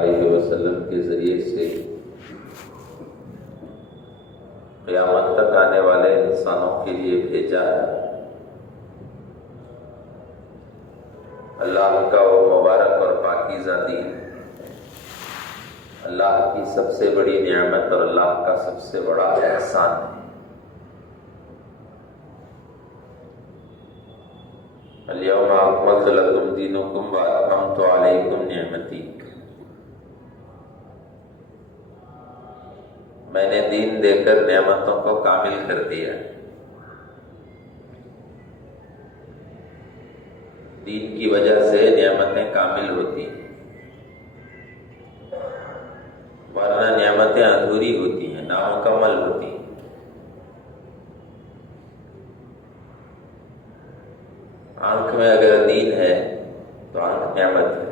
علیہ وسلم کے ذریعے سے قیامت تک آنے والے انسانوں کے لیے بھیجا ہے۔ اللہ کا وہ مبارک اور پاکیزہ دین اللہ کی سب سے بڑی نعمت اور اللہ کا سب سے بڑا احسان ہے۔ الیوم اکملت لکم دینکم واتممت علیکم نعمتی، میں نے دین دے کر نعمتوں کو کامل کر دیا۔ دین کی وجہ سے نعمتیں کامل ہوتی ہیں، ورنہ نعمتیں ادھوری ہوتی ہیں، نامکمل ہوتی ہیں۔ آنکھ میں اگر دین ہے تو آنکھ نعمت ہے۔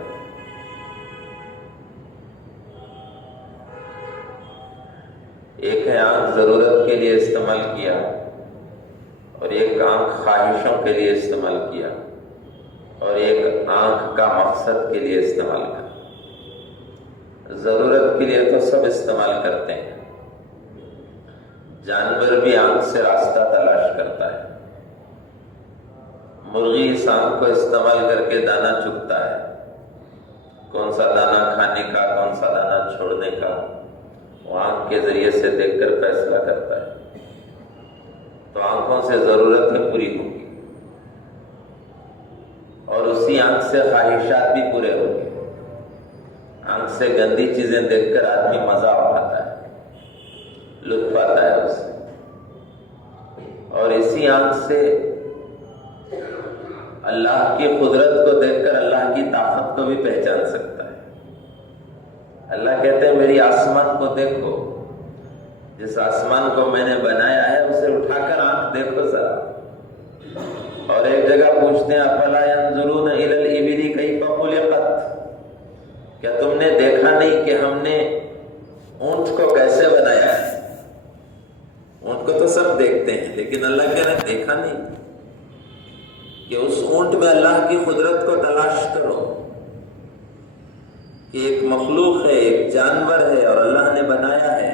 ایک ہے آنکھ ضرورت کے لیے استعمال کیا، اور ایک آنکھ خواہشوں کے لیے استعمال کیا، اور ایک آنکھ کا مقصد کے لیے استعمال کیا۔ ضرورت کے لیے تو سب استعمال کرتے ہیں، جانور بھی آنکھ سے راستہ تلاش کرتا ہے۔ مرغی اس آنکھ کو استعمال کر کے دانہ چگتا ہے، کون سا دانہ کھانے کا کون سا دانہ چھوڑنے کا، وہ آنکھ کے ذریعے سے دیکھ کر فیصلہ کرتا ہے۔ تو آنکھوں سے ضرورتیں پوری ہوگی، اور اسی آنکھ سے خواہشات بھی پورے ہوں گے۔ آنکھ سے گندی چیزیں دیکھ کر آدمی مزہ اٹھاتا ہے، لطف آتا ہے اسے، اور اسی آنکھ سے اللہ کی قدرت کو دیکھ کر اللہ کی طاقت کو بھی پہچان سکتا ہے۔ اللہ کہتے ہیں میری آسمان کو دیکھو، جس آسمان کو میں نے بنایا ہے اسے اٹھا کر آنکھ دیکھو ذرا۔ اور ایک جگہ پوچھتے ہیں افلا ينظرون الى الابل کیف خلقت، کیا تم نے دیکھا نہیں کہ ہم نے اونٹ کو کیسے بنایا ہے؟ اونٹ کو تو سب دیکھتے ہیں، لیکن اللہ کہہ رہے ہیں دیکھا نہیں کہ اس اونٹ میں اللہ کی قدرت کو تلاش کرو کہ ایک مخلوق ہے، ایک جانور ہے، اور اللہ نے بنایا ہے،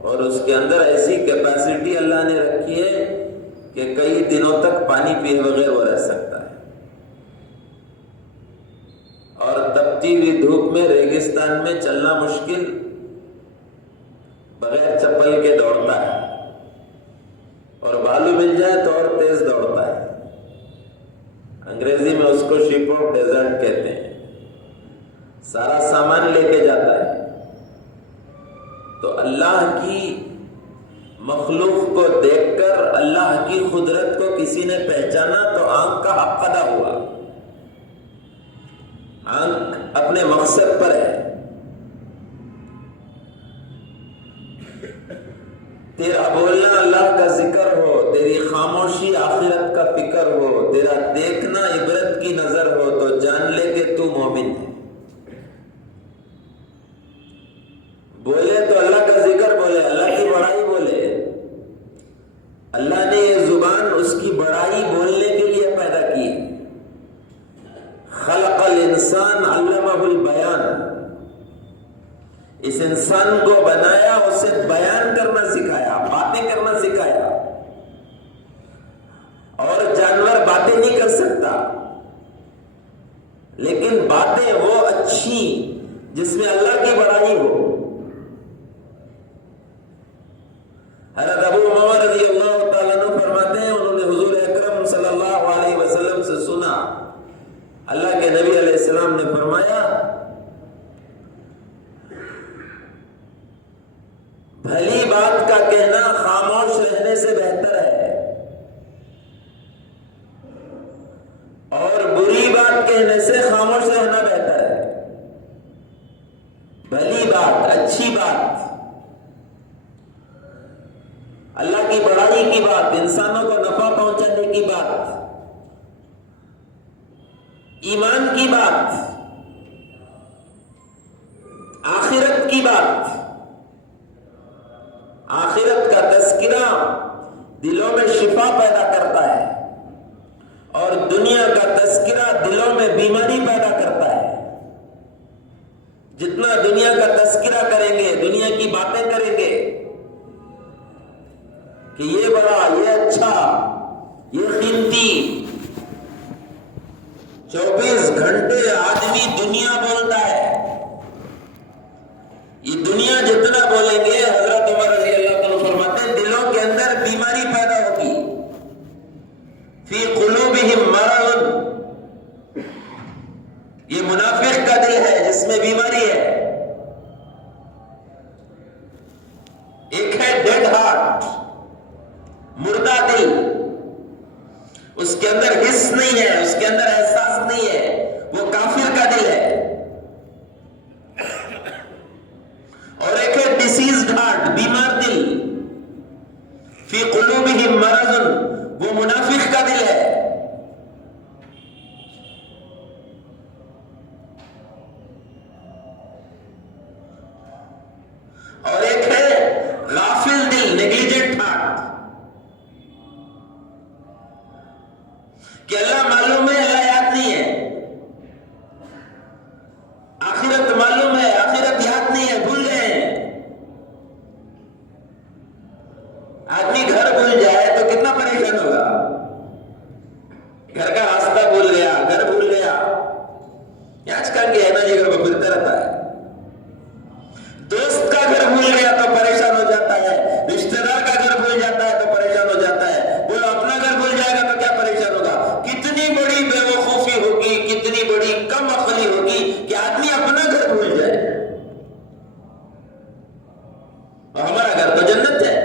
اور اس کے اندر ایسی کیپیسٹی اللہ نے رکھی ہے کہ کئی دنوں تک پانی پیے بغیر وہ رہ سکتا ہے، اور تپتی ہوئی دھوپ میں ریگستان میں چلنا مشکل، بغیر چپل کے دوڑتا ہے، اور بالو مل جائے تو اور تیز دوڑتا ہے۔ انگریزی میں اس کو شپ آف ڈیزرٹ کہتے ہیں۔ سارا سامان لے کے جاتا ہے۔ تو اللہ کی مخلوق کو دیکھ کر اللہ کی قدرت کو کسی نے پہچانا تو آنکھ کا حق ادا ہوا۔ آنکھ اپنے مقصد پر ہے۔ تیرا بولنا اللہ کا ذکر ہو، تیری خاموشی آخرت کا فکر ہو، تیرا دیکھنا عبرت کی نظر ہو، تو جان لے کہ تو مومن ہے۔ بولے تو اللہ کا ذکر بولے، اللہ کی بڑائی بولے۔ اللہ نے یہ زبان اس کی بڑائی بولنے کے لیے پیدا کی۔ خلق الانسان علمہ البیان، اس انسان کو بنایا، اسے بیان کرنا سکھایا، باتیں کرنا سکھایا۔ اور جانور باتیں نہیں کر سکتا، لیکن باتیں وہ اچھی جس میں اللہ کی بڑائی ہو۔ حضرت ابو امامہ رضی اللہ تعالیٰ عنہ فرماتے ہیں انہوں نے حضور اکرم صلی اللہ علیہ وسلم سے سنا، اللہ کے نبی علیہ السلام نے فرمایا بھلی بات کا کہنا خاموش رہنے سے بہتر ہے، اور بری بات کہنے سے خاموش رہنا بہتر ہے۔ بھلی بات، اچھی بات، اللہ کی بڑائی کی بات، انسانوں کو نفع پہنچانے کی بات، ایمان کی بات، آخرت کی بات، آخرت کا تذکرہ دلوں میں شفا پیدا کرتا ہے، اور دنیا کا تذکرہ دلوں میں بیماری پیدا کرتا ہے۔ جتنا دنیا کا تذکرہ کریں گے، دنیا کی باتیں کریں گے کہ یہ بڑا، یہ اچھا، یہ قیمتی، 24 گھنٹے آدمی دنیا بولتا ہے. یہ دنیا جتنا بولیں گے، حضرت عمر رضی اللہ عنہ فرماتے ہیں دلوں کے اندر بیماری پیدا ہوگی. فی قلوبہم مرض، یہ منافق کا دل ہے جس میں بیماری ہے. ایک ہے ڈیڈ ہارٹ، مردہ دل، اس کے اندر حس نہیں ہے، اس کے اندر احساس نہیں ہے، وہ کافر کا دل ہے. اور ایک ہے ڈیسیزڈ ہارٹ، بیمار دل، فی قلوبہم مرض، وہ منافق کا دل ہے. اور ایک ہے غافل دل، نیگلیجنٹ ہارٹ، کہ اللہ معلوم ہے، اللہ یاد نہیں ہے، آخرت معلوم ہے، آخرت یاد نہیں ہے، بھول گئے ہیں. آدمی گھر بھول جائے تو کتنا پریشان ہوگا. گھر کا راستہ بھول گیا، گھر بھول گیا. آج کل کی ہے نا، یہ گھر کو پھرتا رہتا ہے. دوست کا گھر بھول گیا تو پریشان ہو جاتا ہے، رشتہ دار کا گھر بھول جاتا ہے تو پریشان ہو جاتا ہے. وہ اپنا گھر بھول جائے گا تو کیا پریشان ہوگا. کتنی بڑی بے وقوفی ہوگی، کتنی بڑی کم عقلی ہوگی کہ آدمی اپنا گھر بھول جائے. اور ہمارا گھر تو جنت ہے،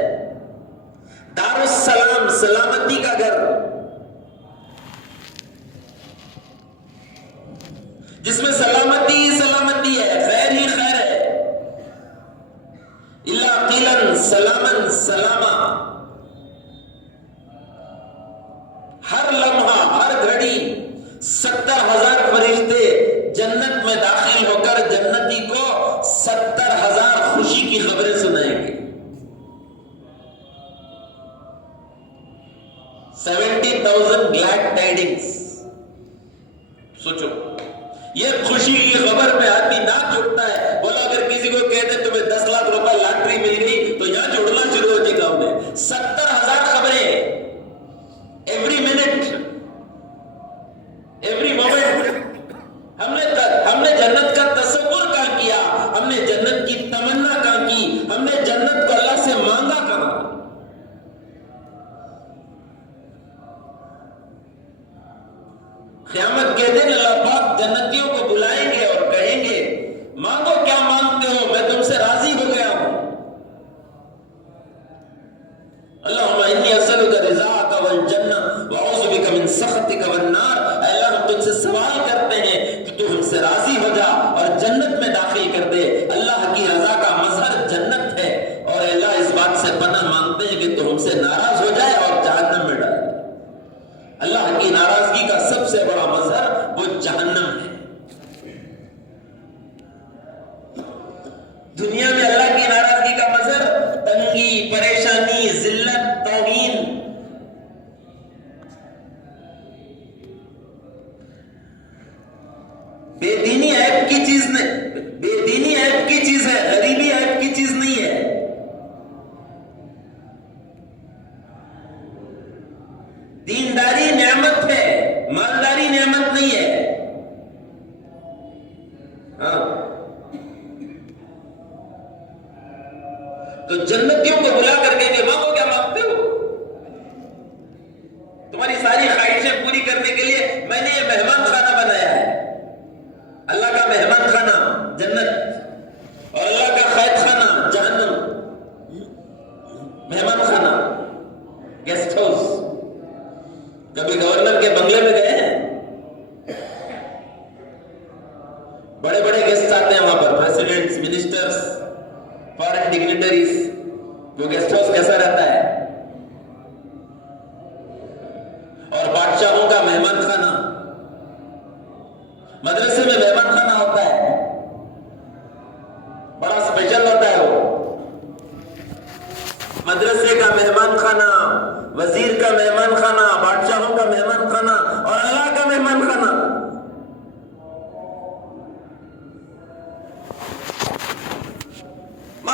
دار السلام، سلامتی کا گھر، جس میں سلامتی ہی سلامتی ہے، خیر ہی خیر ہے. الا قیلا سلاما سلاما. ہر لمحہ، ہر گھڑی 70,000 فرشتے جنت میں داخل ہو کر جنتی کو 70,000 خوشی کی خبریں سنائیں گے. 70,000 glad tidings. سوچو، یہ خوشی کی خبر میں آدمی ناچ اٹھتا ہے. بولا اگر کسی کو کہتے تمہیں 10 لاکھ روپے لاٹری مل گئی تو یہاں جڑنا شروع ہو جائے گا. انہیں 70,000 خبریں ایوری منٹ، ایوری مومنٹ. ہم نے جنت کا تصور کہاں کیا، ہم نے جنت کی تمنا کہاں کی، ہم نے جنت کو اللہ سے مانگا کہاں. قیامت کے دن اللہ پاک جنتیوں کو بلائیں گے اور کہیں گے مانگو کیا مانگتے ہو، میں تم سے راضی ہو گیا ہوں. اللہم انی اسألک رضاک والجنہ واعوذ بک من سخطک والنار. اے اللہ، ہم تجھ سے سوال کرتے ہیں کہ تو ہم سے راضی ہو جا اور جنت میں داخل کر دے. اللہ کی رضا کا مظہر جنت ہے، اور اللہ اس بات سے پناہ مانگتے ہیں کہ تو ہم سے ناراض ہو جائے اور جہنم میں ڈالے. اللہ کی ناراضگی کا سب سے بڑا مظہر وہ جہنم ہے. دنیا میں اللہ کی ناراضگی کا مظہر تنگی، پریشانی، ذلت، توہین. بے دینی عیب کی چیز نہیں، بے دینی عیب کی چیز ہے، غریبی عیب کی چیز نہیں ہے. دینداری نعمت ہے، مالداری نعمت نہیں ہے. ہاں، تو جنتیوں کو بلا کر کے مانگو کیا مانگتے ہو. تمہاری ساری خواہشیں پوری کرنے کے لیے میں نے یہ مہمان خانہ بنایا ہے. اللہ کا مہمان خانہ جنت اور اللہ کا قید خانہ جہنم. مہمان خانہ، گیسٹ ہاؤس. کبھی گورنر کے بنگلے میں گئے ہیں؟ بڑے بڑے گیسٹ آتے ہیں وہاں پر، پریزیڈنٹس، منسٹرز، فارن ڈگنیٹریز. وہ گیسٹ ہاؤس کیسا رہتا ہے؟ اور بادشاہوں کا مہمان خانہ، مدرسے میں مہمان خانہ ہوتا ہے، بڑا اسپیشل ہوتا ہے. وہ مدرسے کا مہمان خانہ، وزیر کا مہمان خانہ، بادشاہوں کا مہمان خانہ اور اللہ کا مہمان خانہ.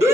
2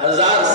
1000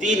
3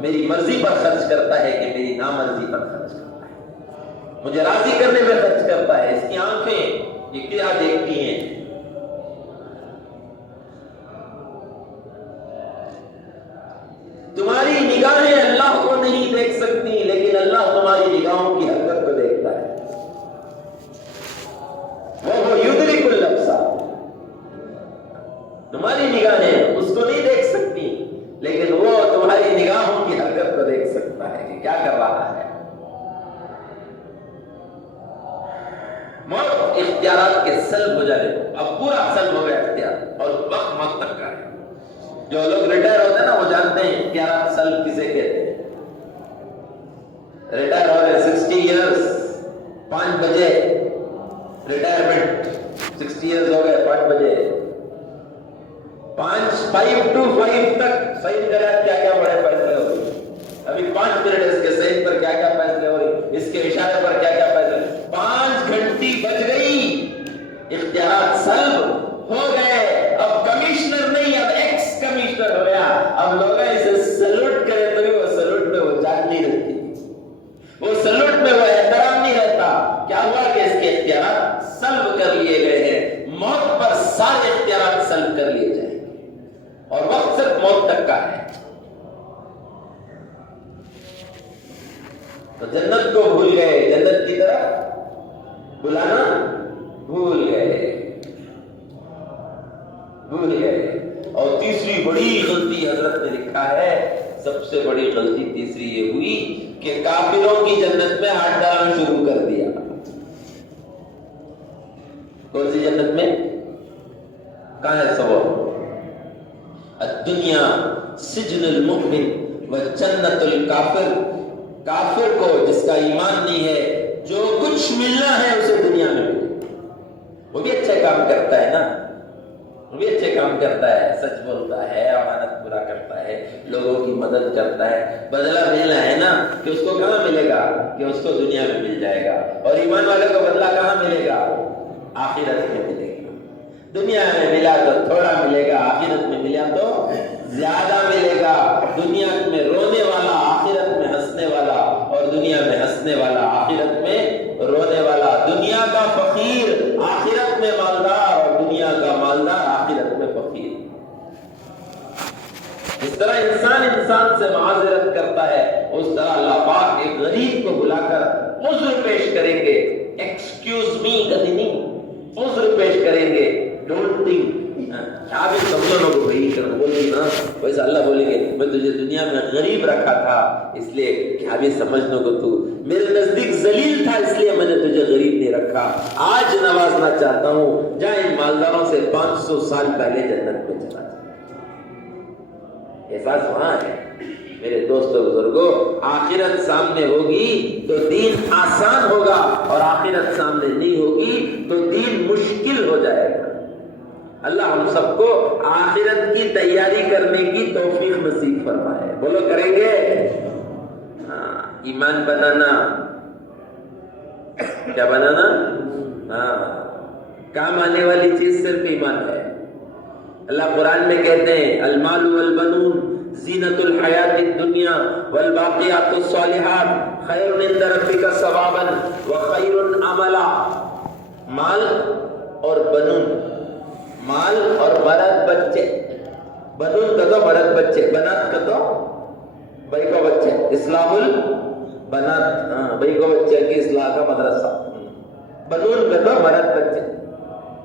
میری مرضی پر خرچ کرتا ہے کہ میری نامرضی پر خرچ کرتا ہے؟ مجھے راضی کرنے میں خرچ کرتا ہے؟ اس کی آنکھیں یہ کیا دیکھتی ہیں؟ تمہاری نگاہیں اللہ کو نہیں دیکھ سکتی، لیکن اللہ تمہاری نگاہوں کی حرکت کو دیکھتا ہے۔ وہ یدرک الابصار، تمہاری نگاہیں اس کو نہیں دیکھ سکتی، لیکن وہ تمہاری نگاہوں کی حرکت کو دیکھ سکتا ہے کہ کیا کر رہا ہے۔ موت اختیارات کے سلب ہو جانے، اب پورا سلب ہو گیا اختیار، اور وقت موت تک کا ہے۔ جو لوگ ریٹائر ہوتے ہیں نا، وہ جانتے ہیں اختیارات سلب کسے کہتے ہیں۔ ریٹائر ہو گئے 60 ایئرس 5 بجے ریٹائرمنٹ، 60 ایئرس ہو گئے 5 بجے، 5 to 5 تک صحیح کریں کیا کیا بڑے فیصلے ہو رہے، ابھی 5 منٹ اس کے صحیح پر کیا کیا فیصلے ہو رہے، اس کے اشارے پر کیا کیا فیصلے، 5 گھنٹی بج گئی، اختیارات سلب ہو گئے۔ اب کمشنر نہیں، اب ایکس کمشنر ہو گیا۔ اب لوگ اسے سلوٹ کرے تو بھی وہ سلوٹ میں وہ جان نہیں رہتی، وہ سلوٹ میں وہ احترام نہیں رہتا۔ کیا ہوا کہ اس کے اختیارات سلب کر لیے گئے ہیں۔ موت پر سارے اختیارات سلب کر لیے جائیں گے، اور وقت صرف موت تک کا ہے۔ تو جنت کو بھول گئے، جنت کی طرف بلانا بھول گئے۔ اور تیسری بڑی غلطی حضرت نے لکھا ہے، سب سے بڑی غلطی تیسری یہ ہوئی کہ کافروں کی جنت میں ہاتھ ڈالنا شروع کر دیا۔ کون سی جنت میں؟ کہاں ہے سبب؟ الدنیا سجن المؤمن و جنت الکافر۔ کافر کو جس کا ایمان نہیں ہے، جو کچھ ملنا ہے اسے دنیا میں ملے، وہ بھی اچھے کام کرتا ہے نا، وہ بھی اچھے کام کرتا ہے، سچ بولتا ہے، امانت پورا کرتا ہے، لوگوں کی مدد کرتا ہے، بدلہ ملنا ہے نا، کہ اس کو کہاں ملے گا؟ کہ اس کو دنیا میں مل جائے گا۔ اور ایمان والے کو بدلہ کہاں ملے گا؟ آخرت میں ملے گا۔ دنیا میں ملا تو تھوڑا ملے گا، آخرت میں ملا تو زیادہ ملے گا۔ دنیا میں رونے والا آخرت میں ہنسنے والا، اور دنیا میں ہنسنے والا آخرت میں رونے والا۔ دنیا کا فقیر آخرت میں مالدار، اور دنیا کا مالدار آخرت میں فقیر۔ اس طرح انسان سے معذرت کرتا ہے، اس طرح اللہ پاک ایک غریب کو بلا کر عذر پیش کریں گے۔ ایکسکیوز می کبھی نہیں، عذر پیش کریں گے۔ ڈونٹ تھنک کیا بھی سمجھو لوگ بھائی کر بولی نا، ویسا اللہ بولیں گے میں تجھے دنیا میں غریب رکھا تھا، اس لیے کیا بھی سمجھنے کو تو میرے نزدیک ذلیل تھا، اس لیے میں نے تجھے غریب نہیں رکھا، آج نوازنا چاہتا ہوں، جا ان مالداروں سے 500 سال پہلے جنت میں چلا جا۔ احساس وہاں ہے میرے دوستوں بزرگوں۔ آخرت سامنے ہوگی تو دین آسان ہوگا، اور آخرت سامنے نہیں ہوگی تو دین مشکل ہو جائے گا۔ اللہ ہم سب کو آخرت کی تیاری کرنے کی توفیق نصیب فرمائے۔ بولو کریں گے؟ ہاں، ایمان بنانا، کیا بنانا؟ ہاں، کام آنے والی چیز صرف ایمان ہے۔ اللہ قرآن میں کہتے ہیں المال والبنون زینت الحیات الدنیا والباقیات الصالحات خیر عند ربک ثوابا وخیر عملا۔ مال اور بنون، مال اور مرد بچے، بنون کا تو مرد بچے، بنات کا تو بھائی کو بچے، اصلاح البنات، ہاں بھائی کو بچے کی اصلاح کا مدرسہ، بنون کا تو مرد بچے۔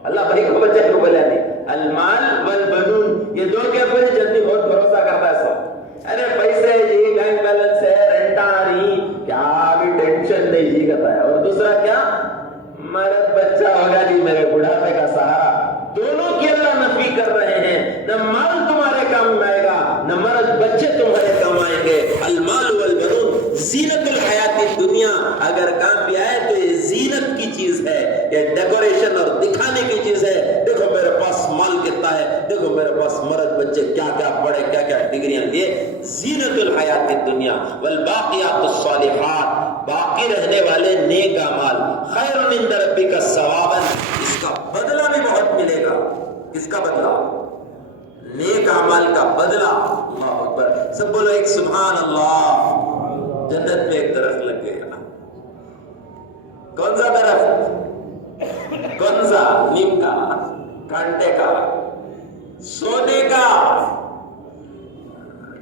اللہ بھائی کو بچے کو بولا نہیں، المال والبنون، یہ دو کے اوپر جلدی بہت بھروسہ کرتا ہے سب۔ ارے پیسے جی، بینک بیلنس ہے، رینٹ آ رہی، کیا بھی ٹینشن نہیں جی کرتا ہے۔ اور دوسرا کیا؟ مرد بچہ ہوگا جی میرے بڑھاپے کا سہارا۔ دونوں کی اللہ نفی کر رہے ہیں، نہ مال تمہارے کام میں آئے گا، نہ مرد بچے تمہارے کام آئیں گے۔ المال والبنون زینت الحیات الدنیا، اگر کام بھی آئے تو یہ زینت کی چیز ہے، یہ ڈیکوریشن اور دکھانے کی چیز ہے۔ دیکھو میرے پاس مال کتنا ہے، دیکھو میرے پاس مرد بچے کیا کیا پڑھے، کیا کیا ڈگریاں لیے۔ زینت الحیات الدنیا والباقیات الصالحات، باقی رہنے والے نیک اعمال خیر عند ربک ثوابا، اس کا بدلہ بھی بہت ملے گا۔ اس کا بدلہ نیک اعمال کا بدلہ. اللہ اکبر. سب بولو ایک سبحان اللہ. جنت میں ایک درخت لگ گیا. کون سا درخت؟ کون سا؟ نیم کا، کانٹے کا، سونے کا،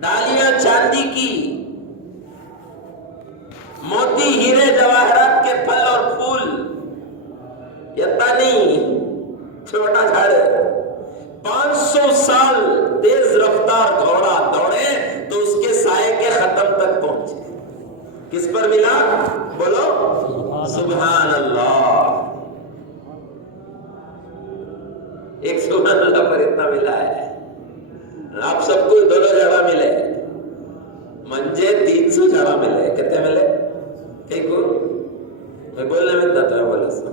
ڈالیاں چاندی کی، موتی ہیرے جواہرات کے پھل اور پھول. یتا نہیں، چھوٹا جھاڑ. 500 سال تیز رفتار گھوڑا دوڑے تو اس کے سائے کے ختم تک پہنچے. کس پر ملا؟ بولو سبحان اللہ. ایک سبحان اللہ پر اتنا ملا ہے. آپ سب کو دونوں جگہ ملے. منجے 300 جگہ ملے. کتنے ملے؟ ایک کو میں بولنے میں اتنا تو بولا سو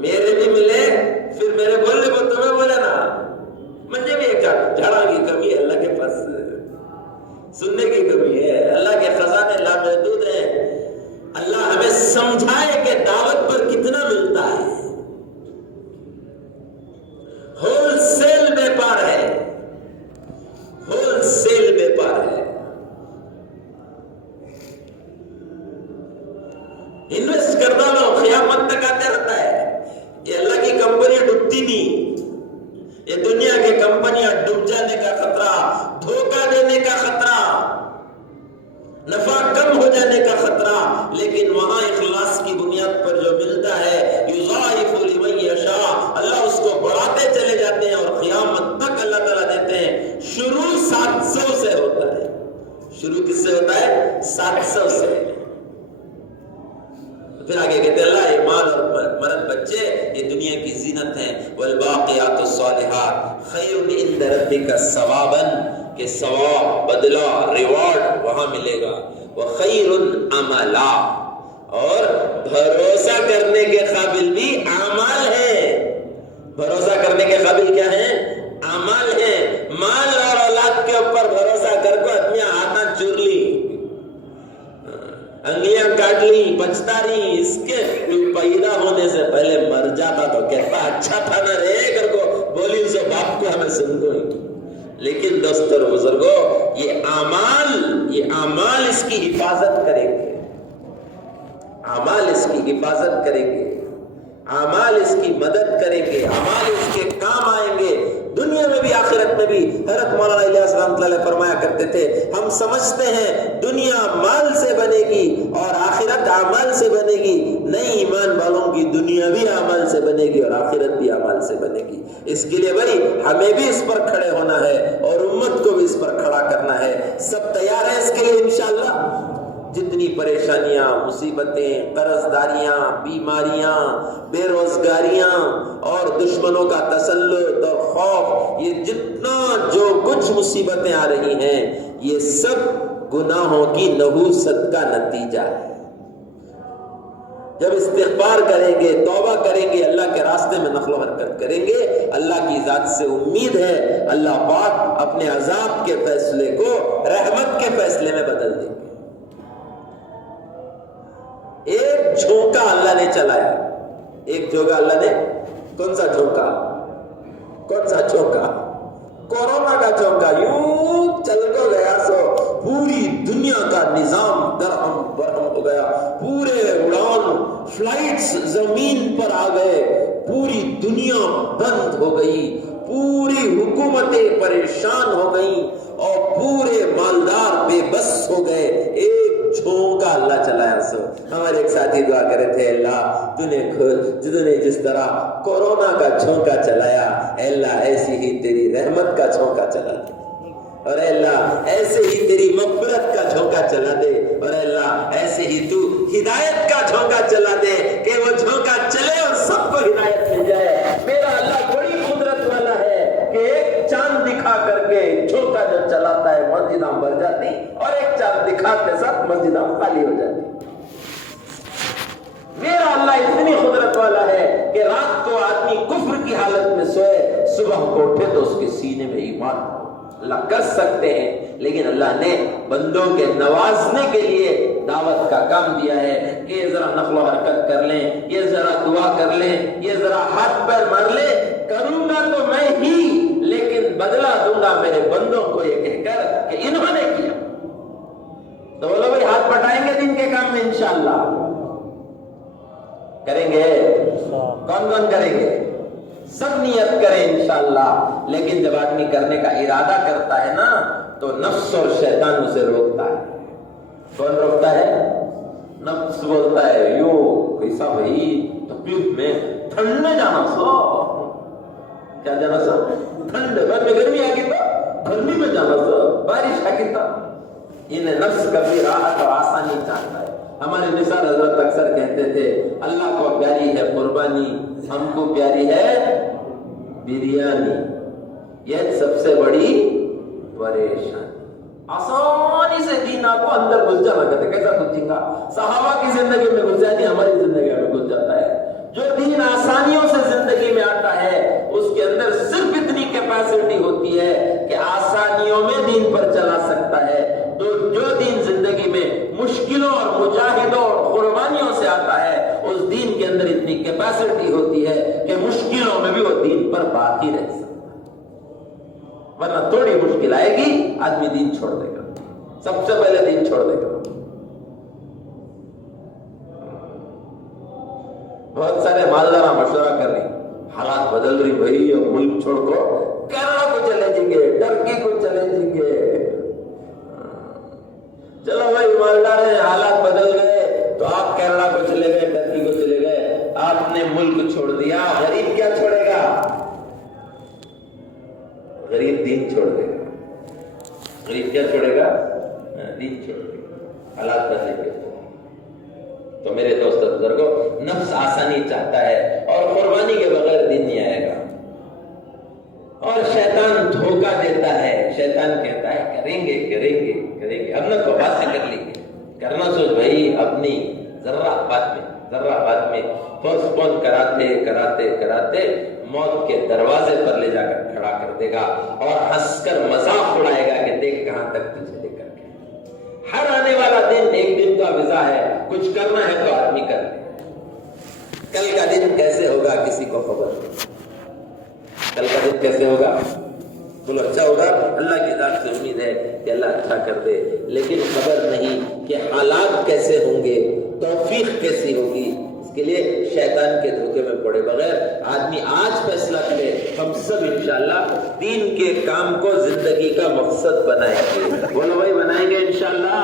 میرے بھی ملے. پھر میرے بولنے کو تمہیں بولے نا. منجے بھی ایک جھاڑا کی کمی ہے اللہ کے پاس. سننے کی کمی ہے. اللہ کے خزانے لامحدود ہیں. اللہ ہمیں سمجھائے کہ دعوت پر کتنا ملتا ہے. ہول سیل بیپار ہے. ہول سیل بیپار ہے. انویسٹ کرتا لو قیامت تک آتے رہتا ہے. یہ اللہ کی کمپنی ڈوبتی نہیں. یہ دنیا کی کمپنیاں ڈوب جانے کا خطرہ، دھوکہ دینے کا خطرہ، نفع کم ہو جانے کا خطرہ. لیکن وہاں اخلاص کی بنیاد پر جو ملتا ہے یضاعف لمن یشاء، اللہ اس کو بڑھاتے چلے جاتے ہیں اور قیامت تک اللہ تعالیٰ دیتے ہیں. شروع 700 سے ہوتا ہے. شروع کس سے ہوتا ہے؟ 700 سے. پھر آگے کہتے اللہ ایمان اور مرد بچے یہ دنیا کی زینت ہیں. والباقیات الصالحات خیر عند ربک ثوابا، کہ ثواب، بدلہ، ریوارڈ وہاں ملے گا. وخیر عملا، اور بھروسہ کرنے کے قابل بھی اعمال ہیں. بھروسہ کرنے کے قابل کیا ہیں؟ اعمال ہیں. مال اور اولاد کے اوپر بھروسہ کر کو آدمی ہاتھ چور لی، انگلیاں کاٹ لی، پچھتا رہی. اس کے پیدا ہونے سے پہلے مر جاتا تو کہتا اچھا تھا نہ رے کر کو بولی اسے باپ کو ہمیں سن کو. لیکن دوستو اور بزرگوں، یہ اعمال اس کی حفاظت کریں گے. اعمال اس کی حفاظت کریں گے. اعمال اس کی مدد کریں گے. اعمال اس کے کام آئیں گے دنیا میں بھی آخرت میں بھی. حضرت مولانا الیاس رحمۃ اللہ فرمایا کرتے تھے ہم سمجھتے ہیں دنیا مال سے بنے گی اور آخرت اعمال سے بنے گی. نہیں، ایمان والوں کی دنیا بھی اعمال سے بنے گی اور آخرت بھی اعمال سے بنے گی. اس کے لیے بھائی ہمیں بھی اس پر کھڑے ہونا ہے اور امت کو بھی اس پر کھڑا کرنا ہے. سب تیار ہیں اس کے لیے انشاءاللہ؟ جتنی پریشانیاں، مصیبتیں، قرض داریاں، بیماریاں، بے روزگاریاں اور دشمنوں کا تسلط اور خوف، یہ جتنا جو کچھ مصیبتیں آ رہی ہیں یہ سب گناہوں کی نحوست کا نتیجہ ہے. جب استغفار کریں گے، توبہ کریں گے، اللہ کے راستے میں نقل و حرکت کریں گے، اللہ کی ذات سے امید ہے اللہ پاک اپنے عذاب کے فیصلے کو رحمت کے فیصلے میں بدل دیں گے. ایک جھونکا اللہ نے چلایا. ایک جھونکا اللہ نے، کون سا جھونکا؟ کون سا جھونکا؟ کورونا کا جھونکا. یوں چل کو گیا سو پوری دنیا کا نظام درہم برہم ہو گیا. پورے اڑان فلائٹس زمین پر آ گئے. پوری دنیا بند ہو گئی. پوری حکومتیں پریشان ہو گئیں اور پورے مالدار بے بس ہو گئے. ایک جھونکا اللہ چلایا. سو ہمارے ایک ساتھی دعا کرے تھے اللہ تو نے جس طرح کورونا کا جھونکا چلایا، اے اللہ ایسی ہی تیری رحمت کا جھونکا چلا دے، اور اے اللہ ایسے ہی تیری مغفرت کا جھونکا چلا دے، اور اے اللہ ایسے ہی تو ہدایت کا جھونکا چلا دے کہ وہ جھونکا چلے اور سب کو ہدایت مل جائے. میرا اللہ بڑی قدرت والا ہے کہ ایک چاند دکھا کر کے جھونکا جب چلاتا ہے مسجداں بھر جاتی اور ایک چاند دکھا کے ساتھ مسجداں خالی ہو جاتی. میرا اللہ اتنی قدرت والا ہے کہ رات کو آدمی کفر کی حالت میں سوئے، صبح کو اٹھے تو اس کے سینے میں ایمان ہو. اللہ کر سکتے ہیں، لیکن اللہ نے بندوں کے نوازنے کے لیے دعوت کا کام دیا ہے کہ یہ ذرا نقل و حرکت کر لیں، یہ ذرا دعا کر لیں، یہ ذرا ہاتھ پیر مار لیں، کروں گا تو میں ہی لیکن بدلہ دوں گا میرے بندوں کو یہ کہہ کر کہ انہوں نے کیا۔ تو بولو بھائی ہاتھ بٹائیں گے دین کے کام میں انشاءاللہ؟ کریں گے؟ کون کون کریں گے؟ سب نیت کریں انشاءاللہ، لیکن جب آدمی کرنے کا ارادہ کرتا ہے نا تو نفس اور شیطان اسے روکتا ہے۔ کون روکتا ہے؟ نفس بولتا ہے یو کیسا بھائی تکلیف میں ٹھنڈ میں جانا سو، کیا جانا سو؟ ٹھنڈ میں گرمی آ گئی تو گرمی میں جانا سو، بارش آ گئی تو انہیں نفس کبھی راحت اور آسانی چاہتا ہے۔ ہمارے نثار حضرت اکثر کہتے تھے اللہ کو پیاری ہے قربانی، ہم کو پیاری ہے بریانی، یہ سب سے بڑی پریشانی۔ آسانی سے دین آپ کو اندر گھس جانا کہتے، کیسا گھسیں گا؟ صحابہ کی زندگی میں گھس جاتی، ہماری زندگی میں گھس جاتا ہے۔ جو دین آسانیوں سے زندگی میں آتا ہے اس کے اندر صرف اتنی کیپیسٹی ہوتی ہے کہ آسانیوں میں دین پر چلا سکتا ہے۔ تو جو دین زندگی میں مشکلوں اور مجاہدوں اور قربانیوں سے آتا ہے اس دین کے اندر اتنی کیپیسٹی ہوتی ہے کہ مشکلوں میں بھی وہ دین پر باقی رہ سکتا ہے، ورنہ تھوڑی مشکل آئے گی آدمی دین چھوڑ دے گا، سب سے پہلے دین چھوڑ دے گا۔ بہت سارے مالدارہ مشورہ کر رہی، حالات بدل رہی بھائی، اور ملک چھوڑ کو کیرلا کو چلے جائیں گے، ٹرکی کو چلے جائیں گے۔ چلو بھائی مالدار ہیں، حالات بدل گئے تو آپ کیرلا کو چلے گئے، ٹرکی کو چلے گئے، آپ نے ملک چھوڑ دیا۔ غریب کیا چھوڑے گا؟ غریب دین چھوڑ دے گا۔ غریب کیا چھوڑے گا؟ دین چھوڑ دے گا، حالات بدلیں گے۔ تو میرے دوست بزرگوں، نفس آسانی چاہتا ہے اور قربانی کے بغیر دین نہیں آئے گا، اور شیطان دھوکہ دیتا ہے۔ شیطان کہتا ہے کریں گے کریں گے کریں گے، اب نہ تو بات سے کر لیں گے، کرنا سوچ بھائی اپنی ذرہ بات میں پوسٹ پون کراتے کراتے کراتے موت کے دروازے پر لے جا کر کھڑا کر دے گا اور ہنس کر مذاق اڑائے گا کہ دیکھ کہاں تک تجھے لے کر گیا۔ ہر آنے والا دن ایک دن کا ویزا ہے، کچھ کرنا ہے تو آدمی کر لے۔ کل کا دن کیسے ہوگا کسی کو خبر نہیں، کل کا دن کیسے ہوگا؟ بولو اچھا ہوگا، اللہ کی ذات سے امید ہے کہ اللہ اچھا کر دے، لیکن خبر نہیں کہ حالات کیسے ہوں گے، توفیق کیسی ہوگی۔ اس کے لیے شیطان کے دھوکے میں پڑے بغیر آدمی آج فیصلہ کرے، ہم سب انشاءاللہ دین کے کام کو زندگی کا مقصد بنائیں گے۔ بولو بھائی بنائیں گے انشاءاللہ؟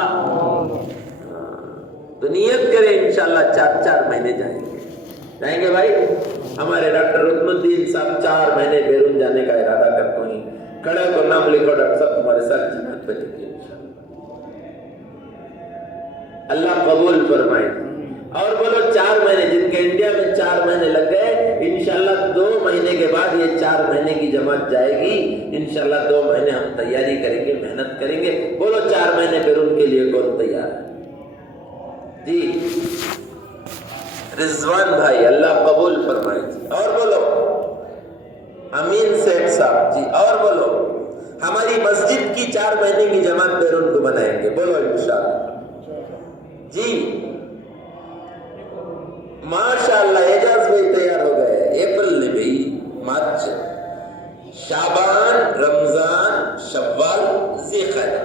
تو نیت کریں انشاءاللہ 4 مہینے جائیں گے بھائی۔ ہمارے ڈاکٹر رکن الدین صاحب 4 مہینے بیرون جانے کا ارادہ کرتے ہیں، کھڑے کو نام لکھو ڈاکٹر صاحب تمہارے ساتھ جنت پہ لکھیے انشاءاللہ، اللہ قبول فرمائے۔ اور بولو 4 مہینے، جن کے انڈیا میں 4 مہینے لگ گئے، انشاءاللہ 2 مہینے کے بعد یہ 4 مہینے کی جماعت جائے گی انشاءاللہ۔ 2 مہینے ہم تیاری کریں گے، محنت کریں گے۔ بولو 4 مہینے بیرون کے لیے کون تیار ہے؟ جی رضوان بھائی اللہ قبول فرمائے جی۔ اور بولو امین سیٹ صاحب جی۔ اور بولو ہماری مسجد کی 4 مہینے کی جماعت بیرون کو بنائیں گے، بولو انشاءاللہ جی۔ ماشاءاللہ اعجاز بھائی تیار ہو گئے، اپریل میں بھائی، مارچ، شعبان، رمضان، شوال، ذی القعدہ،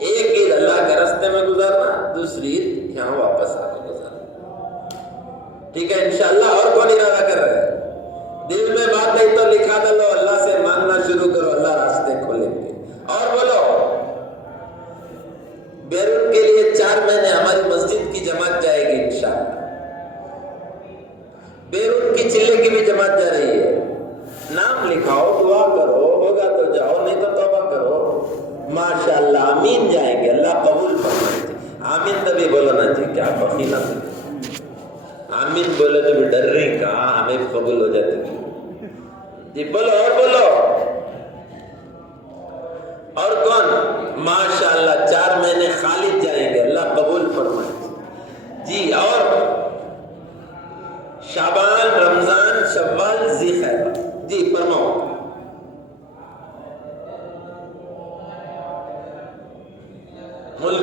ایک عید اللہ کے راستے میں گزارنا، دوسری عید یہاں واپس آ کے گزارنا، ٹھیک ہے انشاءاللہ۔ اور کون ارادہ کر رہے ہیں؟ دل میں بات نہیں تو لکھا ڈالو، اللہ سے مانگنا شروع کرو، اللہ راستے کھولیں گے۔ اور بولو بیرون کے لیے 4 مہینے ہماری مسجد کی جماعت جائے گی انشاءاللہ، بیرون کی چلے کی بھی جماعت جا رہی ہے۔ نام لکھاؤ، دعا کرو، ہوگا تو جاؤ، نہیں تو توبہ کرو۔ ماشاءاللہ آمین جائیں گے، اللہ قبول فرمائے جی۔ آمین تبھی بولو نا جی، کیا بخیلا سے آمین بولو تو بھی ڈر رہی کہاں ہمیں قبول ہو جاتے جی۔ بولو اور بولو اور کون؟ ماشاءاللہ 4 مہینے خالد جائیں گے، اللہ قبول فرمائے جی۔ اور شعبان، رمضان، شوال، ذی القعدہ جی فرماؤ۔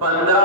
15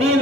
3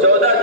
14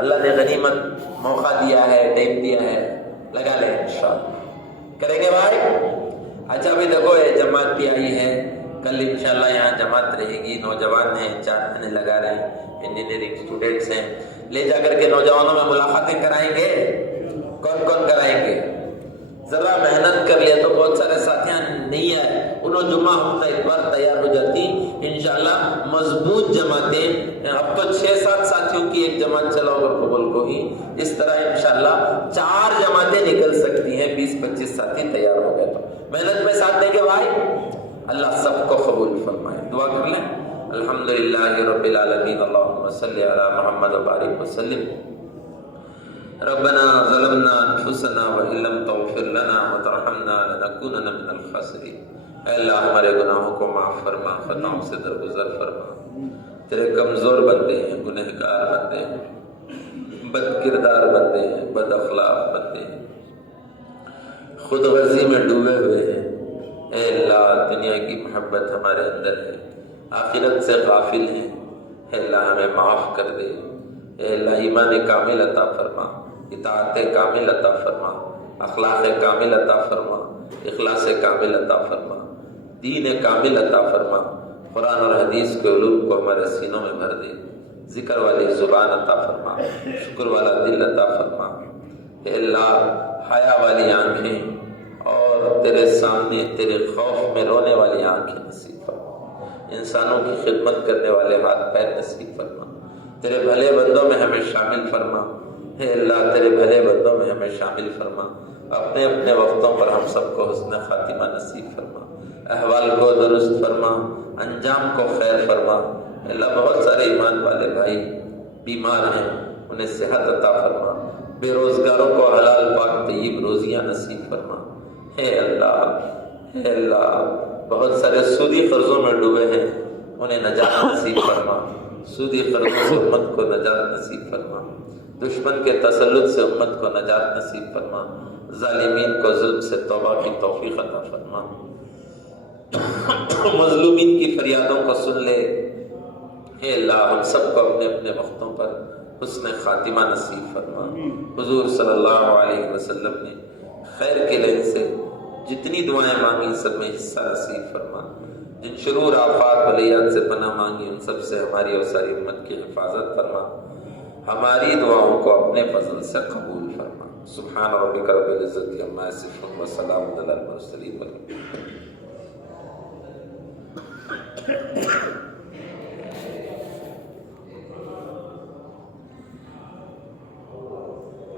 اللہ نے غنیمت موقع دیا ہے، ٹائم دیا ہے، لگا لیں انشاءاللہ۔ کریں گے بھائی؟ اچھا ابھی دیکھو یہ جماعت بھی آئی ہے، کل انشاءاللہ یہاں جماعت رہے گی، نوجوان ہیں 4 مہینے لگا رہے ہیں، انجینئرنگ اسٹوڈنٹس ہیں، لے جا کر کے نوجوانوں میں ملاقاتیں کرائیں گے۔ کون کون کرائیں گے؟ ذرا محنت کر لیا تو بہت سارے ساتھیاں نہیں آئے، انہوں جمعہ ہفتہ اتوار تیار ہو جاتی انشاءاللہ مضبوط جماعتیں۔ اب تو 6-7 ساتھیوں کی ایک جماعت چلاؤ گا قبول کو ہی، اس طرح انشاءاللہ 4 جماعتیں نکل سکتی ہیں، 20-25 ساتھی تیار ہو گئے تو محنت میں ساتھ دیں گے بھائی۔ اللہ سب کو قبول فرمائے، دعا کر لیں۔ الحمدللہ رب العالمین، اللہم صلی علی محمد و بارک وسلم۔ ربنا ظلمنا انفسنا وان لم تغفر لنا وترحمنا لنكونن من الخاسرین۔ اے اللہ ہمارے گناہوں کو معاف فرما، خطاؤں سے درگزر فرما۔ تیرے کمزور بندے ہیں، گنہگار بندے ہیں، بد کردار بندے ہیں، بد اخلاق بندے ہیں، خود غرضی میں ڈوبے ہوئے ہیں۔ اے اللہ دنیا کی محبت ہمارے اندر ہے، آخرت سے غافل ہیں، اے اللہ ہمیں معاف کر دے۔ اے اللہ ایمان کامل عطا فرما، اطاعت کامل عطا فرما، اخلاق کامل عطا فرما، اخلاص کامل عطا فرما، دین کامل عطا فرما۔ قرآن اور حدیث کے علوم کو ہمارے سینوں میں بھر دے، ذکر والی زبان عطا فرما، شکر والا دل عطا فرما۔ اے اللہ حیا والی آنکھیں اور تیرے سامنے تیرے خوف میں رونے والی آنکھیں نصیب فرما، انسانوں کی خدمت کرنے والے ہاتھ پیر نصیب فرما۔ تیرے بھلے بندوں میں ہمیں شامل فرما، اے اللہ تیرے بھلے بندوں میں ہمیں شامل فرما۔ اپنے اپنے وقتوں پر ہم سب کو حسن خاتمہ نصیب فرما، احوال کو درست فرما، انجام کو خیر فرما۔ اے اللہ بہت سارے ایمان والے بھائی بیمار ہیں، انہیں صحت عطا فرما، بے روزگاروں کو حلال پاک طیب روزیاں نصیب فرما۔ اے اللہ بہت سارے سودی قرضوں میں ڈوبے ہیں، انہیں نجات نصیب فرما، سودی قرضوں سے امت کو نجات نصیب فرما، دشمن کے تسلط سے امت کو نجات نصیب فرما، ظالمین کو ظلم سے توبہ کی توفیق عطا فرما، مظلومین کی فریادوں کو سن لے۔ اے اللہ ہم سب کو اپنے اپنے وقتوں پر حسن خاتمہ نصیب فرما۔ حضور صلی اللہ علیہ وسلم نے خیر کے لین سے جتنی دعائیں مانگی سب میں حصہ نصیب فرما، جن شرور آفات بلیات سے پناہ مانگی ان سب سے ہماری اور ساری امت کی حفاظت فرما، ہماری دعاؤں کو اپنے فضل سے قبول فرما۔ سبحان ربک رب العزت عما یصفون وسلام علی المرسلین۔